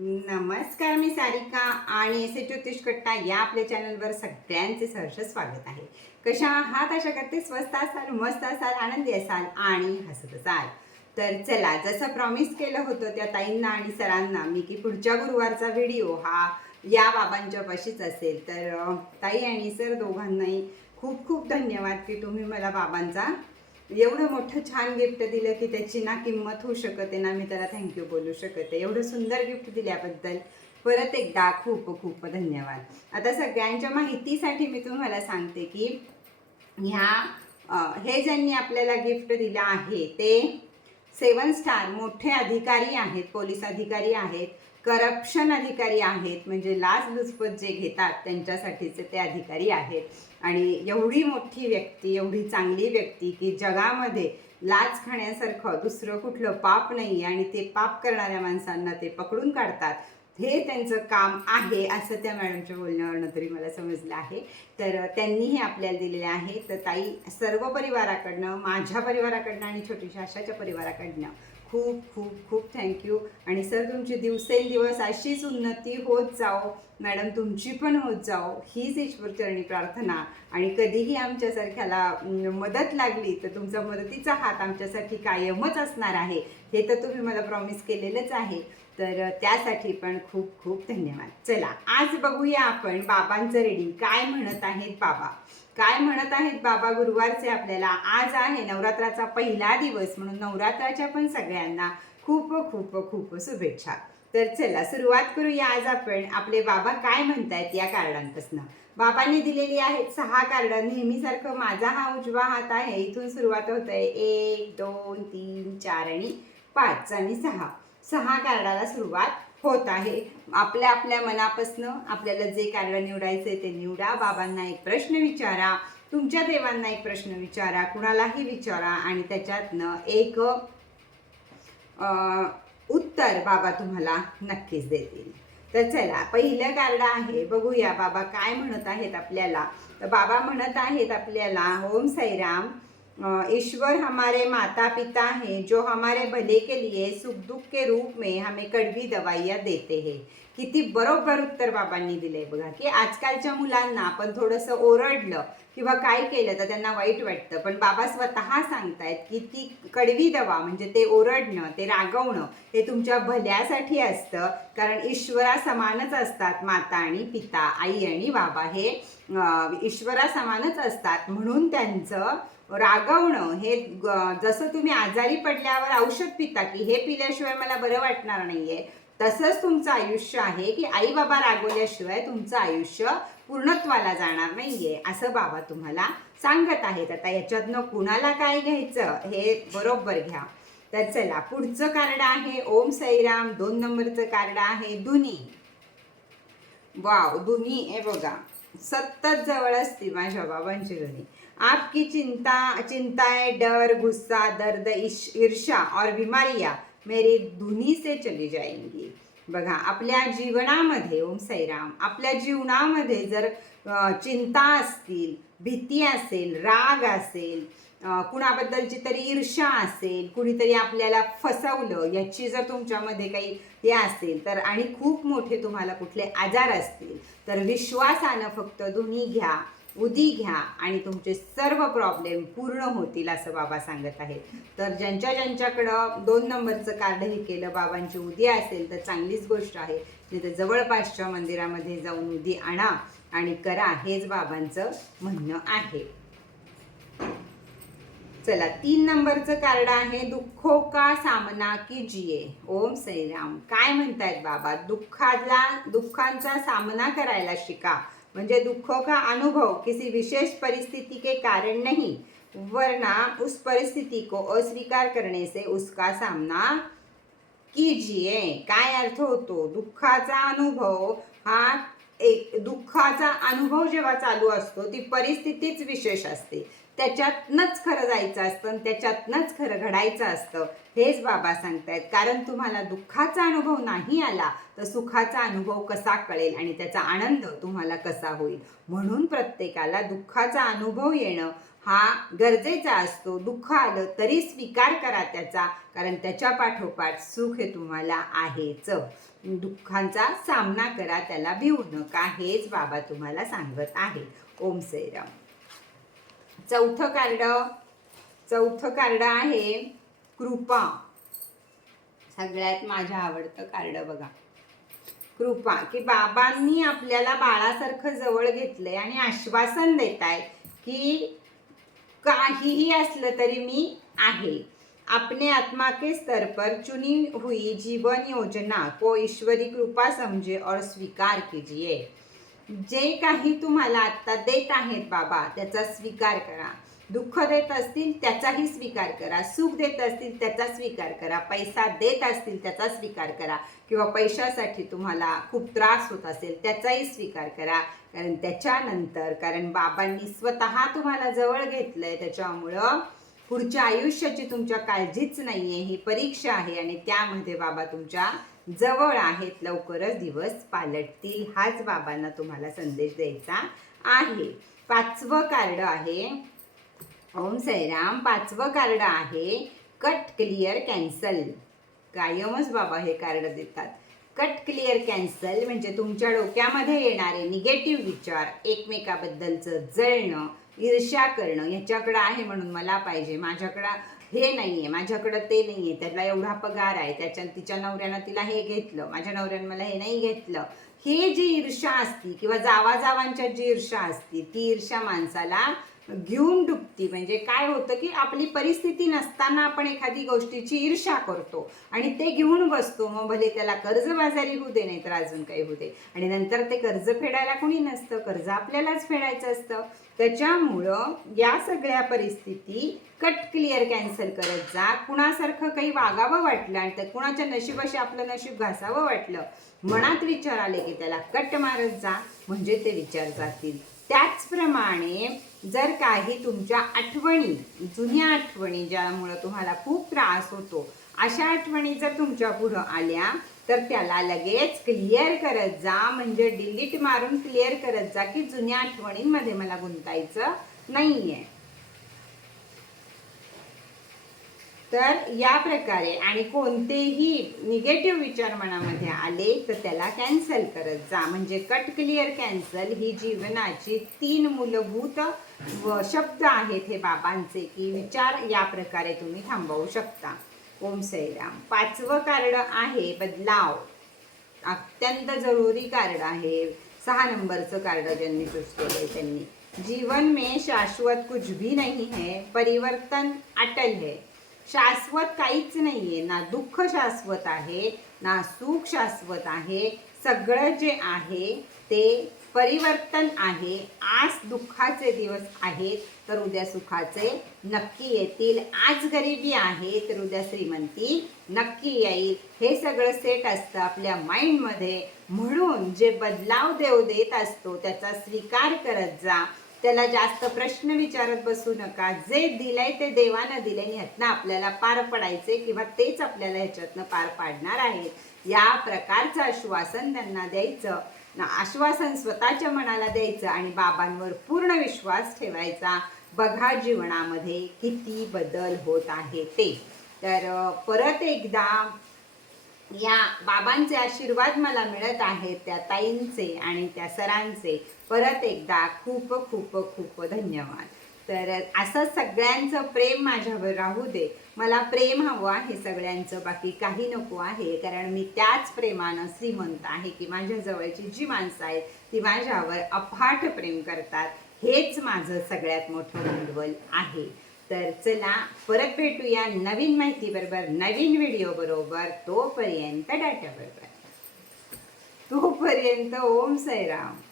नमस्कार मी सारिका आणि एस ज्योतिष कट्टा या आपल्या चॅनलवर सगळ्यांचे सहर्ष स्वागत आहे. कशा आहात? अशा करते स्वस्त असाल मस्त असाल आनंदी असाल आणि हसत असाल. तर चला जसं प्रॉमिस केलं होतं त्या ताईंना आणि सरांना मी की पुढच्या गुरुवारचा व्हिडिओ हा या बाबांच्या पाशीच असेल. तर ताई आणि सर दोघांनाही खूप खूप धन्यवाद की तुम्ही मला बाबांचा एवढं मोठं छान गिफ्ट दिलं की त्याची ना किंमत होऊ शकते ना मी त्याला थँक्यू बोलू शकते एवढं सुंदर गिफ्ट दिल्याबद्दल परत एकदा खूप खूप धन्यवाद. आता सगळ्यांच्या माहितीसाठी मी तुम्हाला सांगते की ह्या हे ज्यांनी आपल्याला गिफ्ट दिलं आहे ते सेवन स्टार मोठे अधिकारी आहेत पोलीस अधिकारी आहेत. करप्शन अधिकारी आहेत म्हणजे लाचलुचपत जे घेतात त्यांच्यासाठीचे ते अधिकारी आहेत. आणि एवढी मोठी व्यक्ती एवढी चांगली व्यक्ती की जगामध्ये लाच खाण्यासारखं दुसरं कुठलं पाप नाही आणि ते पाप करणाऱ्या माणसांना ते पकडून काढतात. हे त्यांचं काम आहे असं त्या मॅडमच्या बोलण्यावरनं तरी मला समजलं आहे. तर त्यांनीही आपल्याला दिलेले आहे. तर ताई सर्व परिवाराकडनं माझ्या परिवाराकडनं आणि छोटीशा आशाच्या परिवाराकडनं खूप खूप खूप थँक्यू आणि सर तुमची दिवसेंदिवस अशीच उन्नती होत जाओ. मॅडम तुमची पण होत जाओ. हीच ईश्वरचरणी प्रार्थना. आणि कधीही आमच्यासारख्याला मदत लागली तर तुमचा मदतीचा हात आमच्यासाठी कायमच असणार आहे. हे तर तुम्ही मला प्रॉमिस केलेलंच आहे. तर त्यासाठी पण खूप खूप धन्यवाद. चला आज बघूया आपण बाबांचं रेडिंग काय म्हणत आहेत बाबा? काय म्हणत आहेत बाबा गुरुवारचे आपल्याला? आज आहे नवरात्राचा पहिला दिवस म्हणून नवरात्राच्या पण सगळ्यांना खूप खूप खूप शुभेच्छा. तर चला सुरुवात करूया आज आपण. आपले बाबा काय म्हणतायत या कार्डांपासून बाबांनी दिलेली आहेत सहा कार्ड. नेहमीसारखं माझा हा उजवा हात आहे. इथून सुरुवात होत आहे एक दोन तीन चार आणि पाच आणि सहा. सहा कार्डाला सुरुवात होत आहे. आपल्या आपल्या मनापासनं आपल्याला जे कार्ड निवडायचे ते निवडा. बाबांना एक प्रश्न विचारा. तुमच्या देवांना एक प्रश्न विचारा. कुणालाही विचारा आणि त्याच्यातनं एक उत्तर बाबा तुम्हाला नक्कीच देतील. तर चला पहिलं कार्ड आहे. बघूया बाबा काय म्हणत आहेत आपल्याला. तर बाबा म्हणत आहेत आपल्याला ओम साईराम ईश्वर हमारे माता पिता हैं जो हमारे भले के लिए सुख दुख के रूप में हमें कड़वी दवाइयाँ देते हैं। किती बरोबर उत्तर बाबांनी दिलंय बघा की आजकालच्या मुलांना आपण थोडंसं ओरडलं किंवा काय केलं तर त्यांना वाईट वाटतं. पण बाबा स्वतः सांगतायत की ती कडवी दवा म्हणजे ते ओरडणं ते रागवणं हे तुमच्या भल्यासाठी असतं. कारण ईश्वरा समानच असतात माता आणि पिता आई आणि बाबा हे ईश्वरा समानच असतात. म्हणून त्यांचं रागवणं हे जसं तुम्ही आजारी पडल्यावर औषध पिता की हे पिल्याशिवाय मला बरं वाटणार नाहीये तसंच तुमचं आयुष्य आहे की आई बाबा रागवल्याशिवाय तुमचं आयुष्य पूर्णत्वाला जाणार नाहीये असं बाबा तुम्हाला सांगत आहेत. आता याच्यातनं कुणाला काय घ्यायचं हे बरोबर घ्या. तर चला पुढचं कार्ड आहे ओम साईराम दोन नंबरचं कार्ड आहे दुनी. वाव दुनी हे बघा. सतत जवळ असते माझ्या बाबांची दुनी. आपकी चिंता चिंताएं डर गुस्सा दर्द ईर्षा और बीमारियां मेरी धुनी से चली जाएंगी। बघा आपल्या जीवनामध्ये ओम साईराम आपल्या जीवनामध्ये जर चिंता असतील भीती असेल राग असेल कुणाबद्दलची तरी ईर्षा असेल कुणीतरी आपल्याला फसवलं याची जर तुमच्यामध्ये काही हे असेल तर आणि खूप मोठे तुम्हाला कुठले आजार असतील तर विश्वासानं फक्त दोन्ही घ्या. उदी घ्या आणि तुमचे सर्व प्रॉब्लेम पूर्ण होतील असं बाबा सांगत आहेत. तर ज्यांच्या ज्यांच्याकडं दोन नंबरचं कार्ड हे केलं बाबांची उदी असेल तर चांगलीच गोष्ट आहे. तिथे जवळपासच्या मंदिरामध्ये जाऊन उदी आणा आणि करा हेच बाबांचं म्हणणं आहे. चला तीन नंबरचं कार्ड आहे दुःखो का सामना की जिये ओम श्रीराम. काय म्हणतायत बाबा? दुःखाला दुःखांचा सामना करायला शिका. म्हणजे दुःखों का अनुभव किसी विशेष परिस्थिति के कारण नहीं वरना उस परिस्थिति को अस्वीकार करने से उसका सामना कीजिए। काय अर्थ होतो? दुःखाचा अनुभव हा एक दुःखाचा अनुभव जेव्हा चालू असतो ती परिस्थितीच विशेष असते. त्याच्यातनंच खरं जायचं असतं आणि त्याच्यातनंच खरं घडायचं असतं. हेच बाबा सांगतायत. कारण तुम्हाला दुःखाचा अनुभव नाही आला तर सुखाचा अनुभव कसा कळेल आणि त्याचा आनंद तुम्हाला कसा होईल? म्हणून प्रत्येकाला दुःखाचा अनुभव येणं हा गरजेचा असतो. दुःख आलं तरी स्वीकार करा त्याचा कारण त्याच्या पाठोपाठ सुख हे तुम्हाला आहेच. दुःखांचा सामना करा त्याला भिवू नका. हेच बाबा तुम्हाला सांगत आहे ओम सैराम चौथं कार्ड चौथं कार्ड आहे कृपा. सगळ्यात माझं आवडतं कार्ड बघा. कृपा की बाबांनी आपल्याला बाळासारखं जवळ घेतलंय आणि आश्वासन देत आहे की काहीही असलं तरी मी आहे. अपने आत्मा के स्तर पर चुनी हुई जीवन योजना को ईश्वरी कृपा समझे और स्वीकार कीजिए. जे काही तुम्हाला आत्ता देत आहेत बाबा त्याचा स्वीकार करा. दुःख देत असतील त्याचाही स्वीकार करा. सुख देत असतील त्याचा स्वीकार करा. पैसा देत असतील त्याचा स्वीकार करा. किंवा पैशासाठी तुम्हाला खूप त्रास होत असेल त्याचाही स्वीकार करा. कारण त्याच्यानंतर कारण बाबांनी स्वतः तुम्हाला जवळ घेतलंय त्याच्यामुळं पुढच्या आयुष्याची तुमच्या काळजीच नाहीये. ही परीक्षा आहे आणि त्यामध्ये बाबा तुमच्या जवळ आहेत लवकरच दिवस पालटतील हाच बाबांना तुम्हाला संदेश द्यायचा आहे. पाचवं कार्ड आहे. ओम सैराम पाचवं कार्ड आहे. Cut clear cancel. कायमच बाबा हे कार्ड देतात. कट क्लिअर कॅन्सल म्हणजे तुमच्या डोक्यामध्ये येणारे निगेटिव्ह विचार एकमेकाबद्दलचं जळणं ईर्ष्या करणं ह्याच्याकडं आहे म्हणून मला पाहिजे. माझ्याकडं हे नाही आहे माझ्याकडं ते नाही आहे त्याला एवढा पगार आहे त्याच्या तिच्या नवऱ्यानं तिला हे घेतलं माझ्या नवऱ्यानं मला हे नाही घेतलं. हे जी ईर्ष्या असती किंवा जावाजावांच्या जी ईर्ष्या असती ती ईर्ष्या माणसाला घेऊन डुबती. म्हणजे काय होतं की आपली परिस्थिती नसताना आपण एखादी गोष्टीची ईर्ष्या करतो आणि ते घेऊन बसतो. मग भले त्याला कर्जबाजारी होऊ दे नाही तर अजून काही होऊ दे. आणि नंतर ते कर्ज फेडायला कोणी नसतं. कर्ज आपल्यालाच फेडायचं असतं. त्याच्यामुळं या सगळ्या परिस्थिती कट क्लिअर कॅन्सल करत जा. कुणासारखं काही वागावं वाटलं आणि तर कुणाच्या नशिबाशी आपलं नशीब घासावं वाटलं मनात विचार आले की त्याला कट मारत जा. म्हणजे ते विचार जातील. त्याचप्रमाणे जर काही तुमच्या आठवणी जुन्या आठवणी ज्यामुळं तुम्हाला खूप त्रास होतो अशा आठवणी जर तुमच्या पुढं आल्या तर त्याला लगेच क्लिअर करत जा म्हणजे डिलीट मारून क्लिअर करत जा की जुन्या आठवणींमध्ये मला गुंतायचं नाही आहे तर या प्रकारे आणि कोणतेही निगेटिव्ह विचार मनामध्ये आले तर त्याला कॅन्सल करत जा. म्हणजे कट क्लिअर कॅन्सल ही जीवनाची तीन मूलभूत शब्द आहेत हे बाबांचे की विचार या प्रकारे तुम्ही थांबवू शकता. ओम सैराम. पाचवं कार्ड आहे बदलाव. अत्यंत जरुरी कार्ड आहे. सहा नंबरचं कार्ड ज्यांनी चूज केलं त्यांनी. जीवन में शाश्वत कुछ भी नहीं है परिवर्तन अटल है. शाश्वत काहीच नाहीये. ना दुःख शाश्वत आहे ना सुख शाश्वत आहे. सगळं जे आहे ते परिवर्तन आहे. आज दुःखाचे दिवस आहेत तर उद्या सुखाचे नक्की येतील. आज गरिबी आहे तर उद्या श्रीमंती नक्की येईल. हे सगळं सेट असतं आपल्या माइंडमध्ये म्हणून जे बदलाव देव देत असतो त्याचा स्वीकार करत जा. त्याला जास्त प्रश्न विचारत बसू नका. जे दिलंय ते देवानं दिलंय. आणि ह्यातनं आपल्याला पार पडायचे किंवा तेच आपल्याला ह्याच्यातनं पार पाडणार आहे. या प्रकारचं आश्वासन त्यांना द्यायचं. ना आश्वासन स्वतःच्या मनाला द्यायचं आणि बाबांवर पूर्ण विश्वास ठेवायचा. बघा जीवनामध्ये किती बदल होत आहे ते. तर परत एकदा या बाबांचे आशीर्वाद मला मिळत आहेत त्या ताईंचे आणि त्या सरांचे. परत एकदा खूप खूप खूप धन्यवाद. तर असं सगळ्यांचं प्रेम माझ्यावर राहू दे. मला प्रेम हवं आहे सगळ्यांचं. बाकी काही नको आहे कारण मी त्याच प्रेमानं श्रीमंत आहे की माझ्याजवळची जी माणसं आहेत ती माझ्यावर अफाट प्रेम करतात. हेच माझं सगळ्यात मोठं भांडवल आहे. तर चला परत भेटूया नवीन माहिती बरोबर नवीन व्हिडिओ बरोबर. तोपर्यंत डाटा बरोबर. तोपर्यंत ओम साईराम.